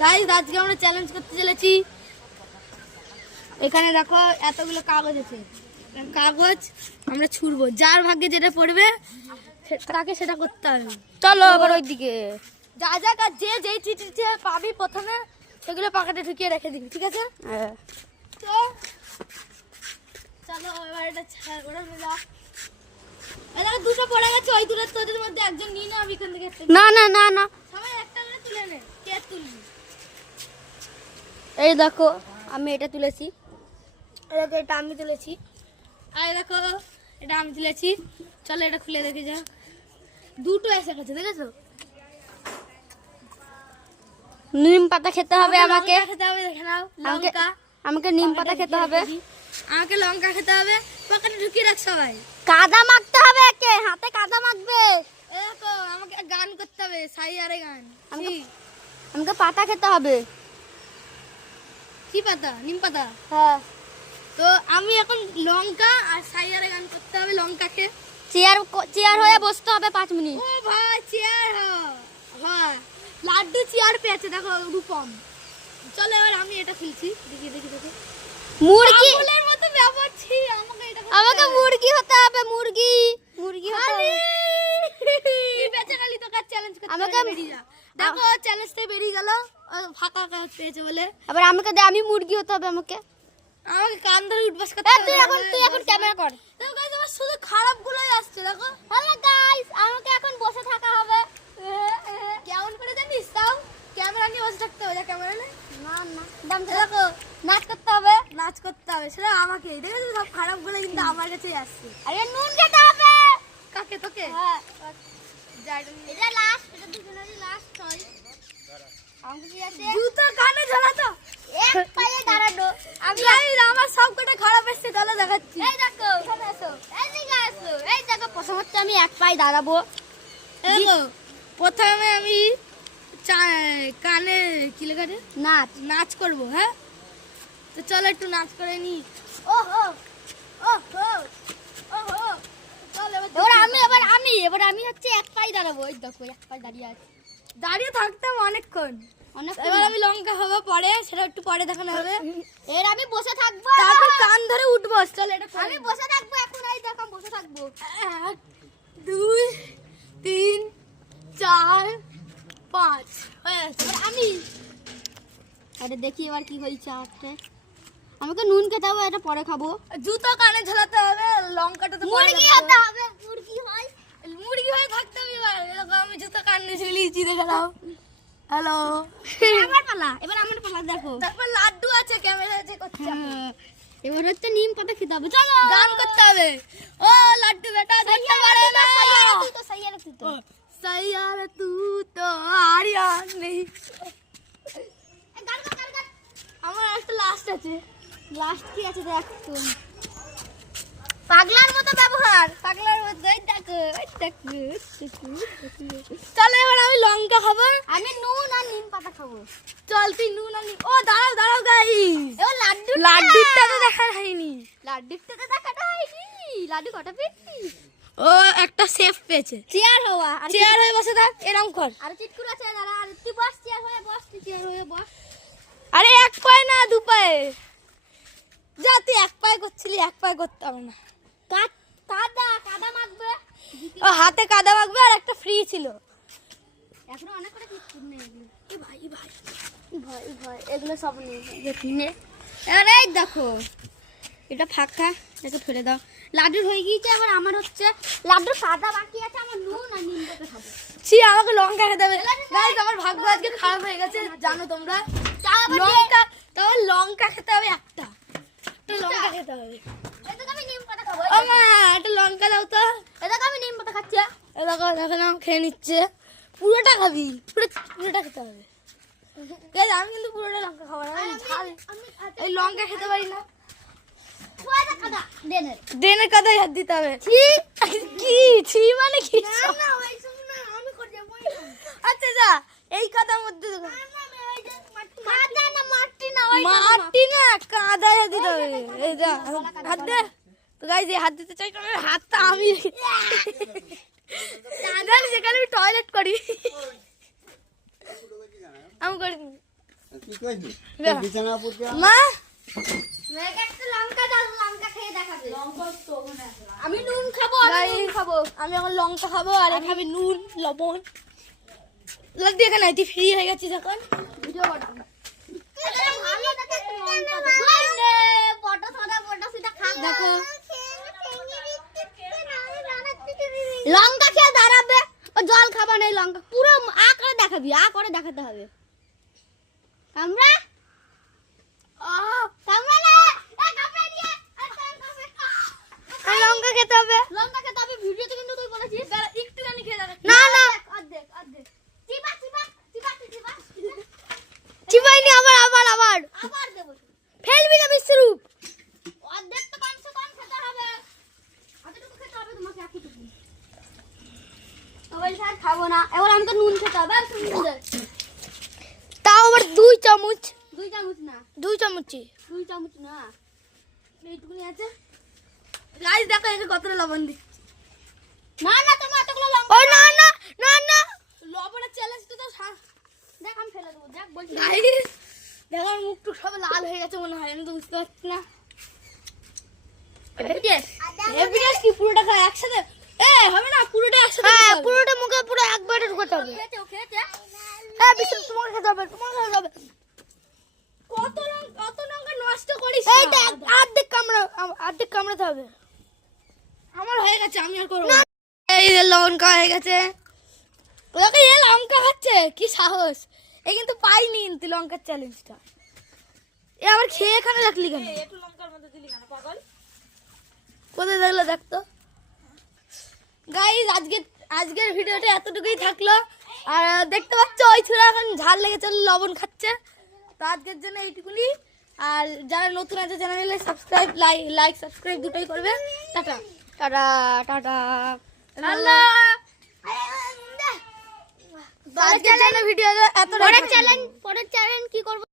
Guys আজকে আমরা challenge করতে চলেছি। এখানে দেখো এতগুলো কাগজ আছে, কাগজ আমরা ছুড়বো, যার ভাগ্যে যেটা পড়বে তাকে সেটা করতে হবে। চলো আবার ওইদিকে। যা যা কাজ যে যেই চিঠিটা পাবি প্রথমে সেগুলো পকেটে ঢুকিয়ে রেখে দিবি, ঠিক আছে? তো চলো এবার এটা ওরা মিলা। এটা দুটো পড়ে গেছে, ওই দুটো তোদের মধ্যে একজন নিয়ে না, আমি এখান থেকে একটা না না না না, সবাই একটা করে তুলে নে। কে তুলবি? এই দেখো আমি এটা তুলেছি। দেখো এটা আমি তুলেছি, আর দেখো এটা আমি তুলেছি। চলো এটা খুলে দেখে যাও। দুটো এসে গেছে, দেখেছো? নিম পাতা খেতে হবে আমাকে। লঙ্কা খেতে হবে, দেখে নাও। লঙ্কা আমাকে নিম পাতা খেতে হবে। আমাকে লঙ্কা খেতে হবে। পকেটে ঢুকিয়ে রাখ সবাই। কাদা মাখতে হবে, একে হাতে কাদা মাখবে। দেখো আমাকে গান করতে হবে, সাই আরে গান। আমাকে পাতা খেতে হবে। কি পাতা? নিম পাতা। হ্যাঁ, তো আমি এখন লঙ্কা আর সাই আরে গান করতে হবে। লঙ্কাকে চেয়ার হয়ে বসতে হবে 5 মিনিট। ও ভাই চেয়ার হয়। লাড্ডু চেয়ার পেয়েছে, দেখো রূপম। চলো এবার আমি এটা খুলছি, দেখি দেখি দেখি। মুরগি পাগলের মতো ব্যাপার ছি, আমাকে এটা করতে আমাকে হবে। মুরগি হতে হবে, মুরগি হতে হবে। তুই বেঁচে গেলি, তোকে চ্যালেঞ্জ করতে আমাকে হবে, বেরিয়ে যা। দেখো চ্যালেঞ্জ থেকে বেরিয়ে গেল, ফাঁকা কাজ পেয়েছে বলে। আবার আমাকে দে, আমি মুরগি হতে হবে আমাকে। আমাকে কান ধরে উঠবাস করতে এই, হবে। তুই এখন ক্যামেরা কর। দেখো গাইস, আমার শুধু খারাপ গুলোই আসছে। দেখো হ্যালো গাইস, আমাকে এখন বসে থাকা হবে। কেমন করে জানিস? তাও ক্যামেরা নিয়ে বসে থাকতে হবে। ক্যামেরা নেই, না না, দাম দেখো নাচ করতে হবে। নাচ করতে হবে, সেটা আমাকে। দেখেছো সব খারাপ গুলো কিন্তু আমার কাছেই আসছে। আরে নুন খেতে হবে। কাকে? তোকে? হ্যাঁ, যাই- এটা লাস্ট, এটা দুজনেরই লাস্ট হয়। আমাকে কি আছে? জুতো কানে ঝোলাতো। এক পায়ে দাঁড়ানো। আমি আমার সব কটা খারাপ এসছে, তাহলে দেখাচ্ছি। এই দেখো, এখানে এসো, এইদিকে এসো। এই দেখো, প্রথম হচ্ছে আমি এক পায়ে দাঁড়াবো। দেখো প্রথমে আমি কানে কি লেখা রে? নাচ। নাচ করব। হ্যাঁ, তো চলো একটু নাচ করে নি। ও হো, ও হো ও হো। চল এবার আমি হচ্ছে এক পায়ে দাঁড়াবো। এই দেখো, এক পায়ে দাঁড়িয়ে আছি। দাঁড়িয়ে থাকতাম অনেকক্ষণ। অনেক। এবার আমি লঙ্কা হবো পরে, সেটা একটু পরে দেখানো হবে। এর আমি বসে থাকবো। তারপর কান ধরে উঠবো। চল এটা আমি বসে থাকবো এখন। এই দেখো, আমি বসে থাকবো। 1 2 3 4 5 হয়ে গেছে। এবার আমি আরে দেখি এবার কি হয়েছে। আমাকে নুন খেতে হবে, এটা পরে খাবো। জুতো কানে ঝোলাতে হবে, লঙ্কাটা তো পরে মুরগি রাখতে হতে হবে। হবে, মুরগি হয়। মুরগি হয়ে থাকতে হবে। এবার এরকম আমি জুতো কানে ঝুলিয়েছি, দেখে নাও। হ্যালো, এবার আমার পালা দেখো। তারপর লাড্ডু আছে, ক্যামেরা আছে, করতে হবে। এবার হচ্ছে নিম পাতা খেতে হবে। চলো গান করতে হবে। ও লাড্ডু বেটা দেখতে পারে না। তুই তো সাইয়ারা, তুই তো সাইয়ার তু তো আরিয়ান নেই। গান কর, গান কর। আমার একটা লাস্ট আছে। লাস্ট কি আছে দেখ তুই। পাগলার মতো ব্যবহার, পাগলার মতো। এই দেখো, এই দেখো, এই দেখো। চলো এবার আমি লঙ্কা খাবো। আমি নুন আর নিম পাতা খাবো। চল তুই নুন আনি। ও দাঁড়াও দাঁড়াও গাইস, এবার লাড্ডুটা তো দেখা হয়নি। লাড্ডুটা তো দেখাটা হয়নি। লাড্ডু কটা পেয়েছি? ও একটা সেফ পেয়েছে। চেয়ার হওয়া আর চেয়ার হয়ে বসে থাক, এরকম কর। আর চিটকুর আছে। দাঁড়া, আর তুই বস, চেয়ার হয়ে বস, তুই চেয়ার হয়ে বস। আরে এক পায়ে না, দু পায়ে। যা, তুই এক পায়ে করছিলি, এক পায়ে করতে হবে না। কাদা মাখবে। ও হাতে কাদা মাখবে, আর একটা ফ্রি ছিল। এখনো অনেক করে চিটকুর নেই এগুলো। ভাই ভাই ভয় এগুলো সব নেই। এবার এই দেখো, এটা ফাঁকা, এটা ফেলে দাও। লাড্ডুর হয়ে গিয়েছে, এবার আমার হচ্ছে লাড্ডুর কাদা বাকি আছে। আমার নুন আর নিম পাতা খাবো। ছি, আমাকে লঙ্কা খেতে হবে। গাইস আমার ভাগ্য আজকে খারাপ হয়ে গেছে, জানো তোমরা। লঙ্কা, তবে লঙ্কা খেতে হবে একটা লঙ্কা খেতে হবে। এই দেখো, আমি নিম পাতা খাবো। ও মা, একটা লঙ্কা দাও তো। এই দেখো, আমি নিম পাতা খাচ্ছি। এই দেখো, দেখো না, খেয়ে নিচ্ছে। পুরোটা খাবি, পুরোটা খেতে হবে। গাইস আমি কিন্তু পুরোটা লঙ্কা খাবো না, আমি ঝাল এই লঙ্কা খেতে পারি না। কাদা দেনের ড্রেনের কাদায় হাত দিতে হবে। ছি, কি ছি মানে কি? না ওই সব না, আমি করে দেব। আচ্ছা যা, এই কাদার মধ্যে দেখো। কাদা না মাটি না, ওই মাটি না, কাদায় হাত দিতে হবে। এই যা, হাত দে। তো গাইস এই হাত দিতে চাই, হাতটা আমি যেখানে আমি টয়লেট করি আমি করি। কি কইবি যা। বিছানা পড়তে মা মেয়েকে একটা লঙ্কা দাও, লঙ্কা খেয়ে দেখাবে। আমি নুন খাবো, আমি গাইস, নুন খাবো। আমি এখন লঙ্কা খাবো আর এ খাবে নুন লবণ। লাড্ডু এখানে তুই ফ্রি হয়ে গেছিস এখন। ভিডিও বানাবো। এটা ভালো দেখে একটু লঙ্কা দাও। ওই নে, বড় সোনা বড় সিটা খা। দেখো লঙ্কা খেয়ে দাঁড়াবে, ও জল খাবা না, এই লঙ্কা পুরো আ করে দেখাবি, আ করে দেখাতে হবে। আমরা কামড়া না, এ কামড়া দিয়ে, আর লঙ্কা খেতে হবে। লঙ্কা খেতে হবে। ভিডিওতে কিন্তু তুই বলেছিস একটুখানি খেয়ে দেখা। না না, অর্ধেক অর্ধেক। চিবা চিবা চিবা চিবা চিবাইনি, আবার আবার আবার আবার দেবো। ফেলবি না বিশ্বরূপ। অর্ধেক তো কমসে কম খেতে হবে। কতটুকু খেতে হবে তোমাকে? এতটুকু। তো বলছি আর খাবো না, এবার আমাকে নুন খেতে হবে। আর নুন দে। তাও আবার 2 চামচ। 2 চামচ না, 2 চামচই। 2 চামচ না, এইটুকুনি আছে। গাইস দেখো একে কতটা লবণ দিচ্ছি। না না, তোমার এতগুলো লঙ্কা। ও না না না না, লবণের চ্যালেঞ্জটা তো দেখ আমি ফেলে দেবো, দেখ বলছি। গাইস দেখো আমার মুখ টুক সব লাল হয়ে গেছে মনে হয়, আমি তো বুঝতে পারছি না। এভিডেন্স কি পুরোটা খায় একসাথে? হবে না, পুরোটা একসাথে। হ্যাঁ, পুরোটা মুখে পুরো একবারে ঢোকাতে হবে। খেতে ও খেতে। হ্যাঁ বিশ্বরূপ, তোমাকে খেতে হবে, তোমাকে খেতে হবে। কত লঙ্কা নষ্ট করিস? এই দেখ, অর্ধেক কামড়াতে হবে। আমার হয়ে গেছে, আমি আর করবো না। এই যে লঙ্কা হয়ে গেছে। ওকে এ লঙ্কা খাচ্ছে, কি সাহস! এ কিন্তু পাইনি কিন্তু লঙ্কার চ্যালেঞ্জটা। এ আবার খেয়ে এখানে রাখলি কেন? একটু লঙ্কার মধ্যে দিলি কেন পাগল? কোথায় দেখলো দেখতো। গাইস আজকের ভিডিওটা এতটুকুই থাকলো। আর দেখতে পাচ্ছ ওই ছুরা এখন ঝাল লেগেছে, লবণ খাচ্ছে। তো আজকের জন্য এইটুকুনি। আর যারা নতুন আছে চ্যানেলে সাবস্ক্রাইব লাইক সাবস্ক্রাইব দুটোই করবে। Tata tata tata. আল্লাহ। আজকের জন্য ভিডিও এত পরের চ্যালেঞ্জ কি করব?